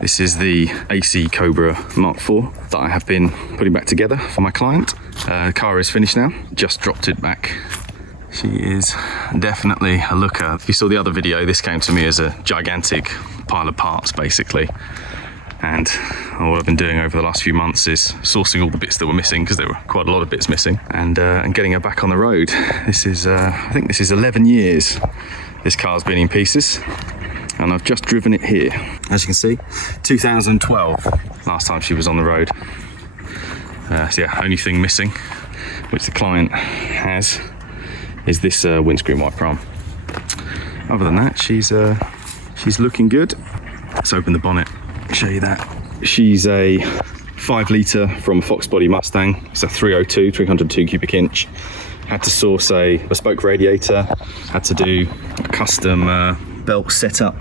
This is the AC Cobra Mk4 that I have been putting back together for my client. The car is finished now, just dropped it back. She is definitely a looker. If you saw the other video, this came to me as a gigantic pile of parts basically. And what I've been doing over the last few months is sourcing all the bits that were missing, because there were quite a lot of bits missing, and getting her back on the road. This is, I think this is 11 years this car's been in pieces. And I've just driven it here. As you can see, 2012, last time she was on the road. So yeah, only thing missing, which the client has, is this windscreen wiper arm. Other than that, she's looking good. Let's open the bonnet, show you that. She's a 5 litre from a Fox Body Mustang. It's a 302 cubic inch. Had to source a bespoke radiator, had to do a custom belt setup.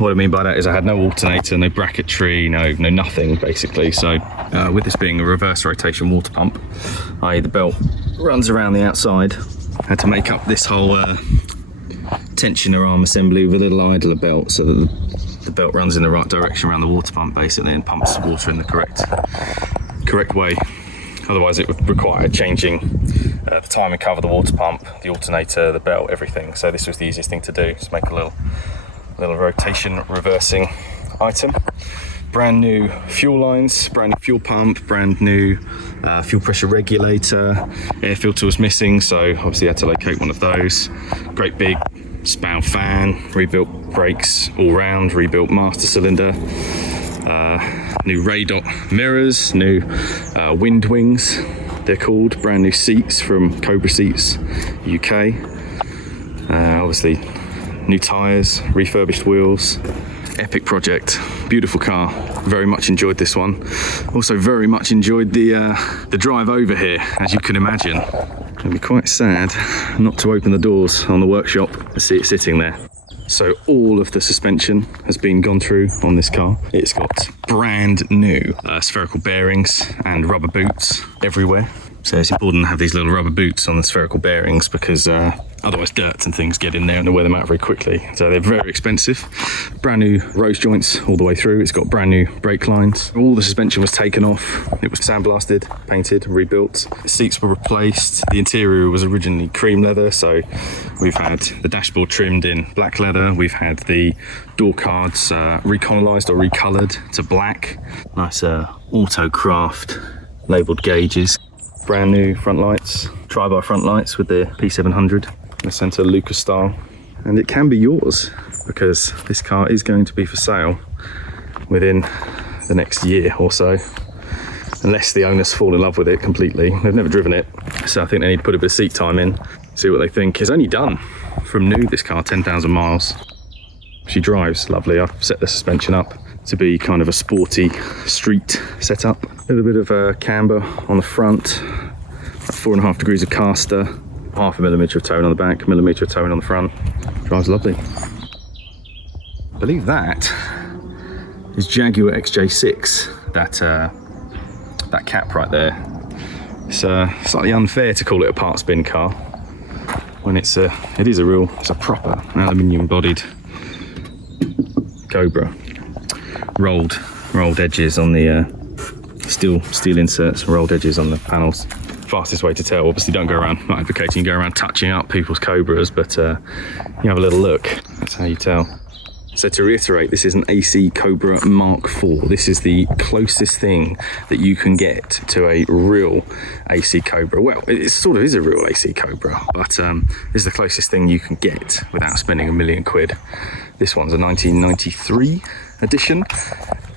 What I mean by that is I had no alternator, no bracketry, no nothing basically. So with this being a reverse rotation water pump, i.e. the belt runs around the outside, had to make up this whole tensioner arm assembly with a little idler belt so that the belt runs in the right direction around the water pump basically and pumps the water in the correct way. Otherwise it would require changing the timing cover of the water pump, the alternator, the belt, everything. So this was the easiest thing to do, just make a little rotation reversing item. Brand new fuel lines, brand new fuel pump, brand new fuel pressure regulator. Air filter was missing, so obviously I had to locate one of those. Great big spout fan, rebuilt brakes all round, rebuilt master cylinder. New radar mirrors, new wind wings, they're called. Brand new seats from Cobra Seats UK. Obviously new tyres, refurbished wheels. Epic project, beautiful car. Very much enjoyed this one. Also very much enjoyed the drive over here, as you can imagine. It'd be quite sad not to open the doors on the workshop and see it sitting there. So all of the suspension has been gone through on this car. It's got brand new spherical bearings and rubber boots everywhere. So it's important to have these little rubber boots on the spherical bearings because otherwise dirt and things get in there and they wear them out very quickly. So they're very expensive. Brand new rose joints all the way through. It's got brand new brake lines. All the suspension was taken off. It was sandblasted, painted, rebuilt. The seats were replaced. The interior was originally cream leather. So we've had the dashboard trimmed in black leather. We've had the door cards recolonized or recolored to black. Nice Autocraft labeled gauges. Brand new front lights, tri-bar front lights with the P700, the Centre Lucas style. And it can be yours because this car is going to be for sale within the next year or so, unless the owners fall in love with it completely. They've never driven it, so I think they need to put a bit of seat time in, see what they think. It's only done from new, this car, 10,000 miles. She drives lovely. I've set the suspension up to be kind of a sporty street setup. A little bit of a camber on the front, 4.5 degrees of caster, 0.5 millimetre of towing on the back, millimetre of towing on the front. Drives lovely. I believe that is Jaguar XJ6, that cap right there. It's slightly unfair to call it a parts bin car when it's a proper aluminium bodied Cobra. Rolled edges on the steel inserts, rolled edges on the panels. Fastest way to tell, obviously don't go around, not advocating you go around touching up people's Cobras, but you have a little look, that's how you tell. So to reiterate, this is an AC Cobra Mk4. This is the closest thing that you can get to a real AC Cobra. Well, it sort of is a real AC Cobra, but this is the closest thing you can get without spending £1 million. This one's a 1993 edition.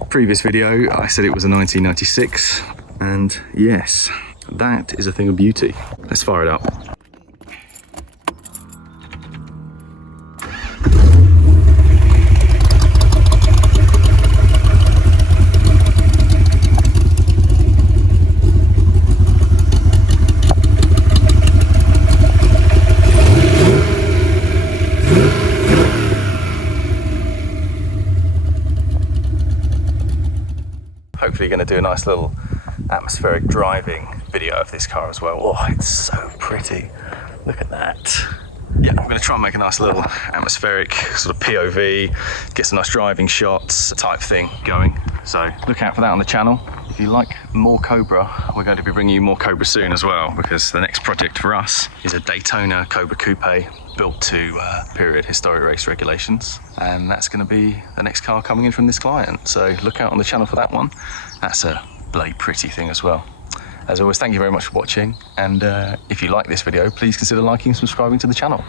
Previous video, I said it was a 1996, and yes, that is a thing of beauty. Let's fire it up. Hopefully you're going to do a nice little atmospheric driving video of this car as well. Oh, it's so pretty. Look at that. yeah, we're going to try and make a nice little atmospheric sort of POV, get some nice driving shots type thing going. So look out for that on the channel. If you like more Cobra, we're going to be bringing you more Cobra soon as well, because the next project for us is a Daytona Cobra Coupe built to period historic race regulations, and that's going to be the next car coming in from this client. So look out on the channel for that one. That's a bloody pretty thing as well. As always, thank you very much for watching, and if you like this video, please consider liking and subscribing to the channel.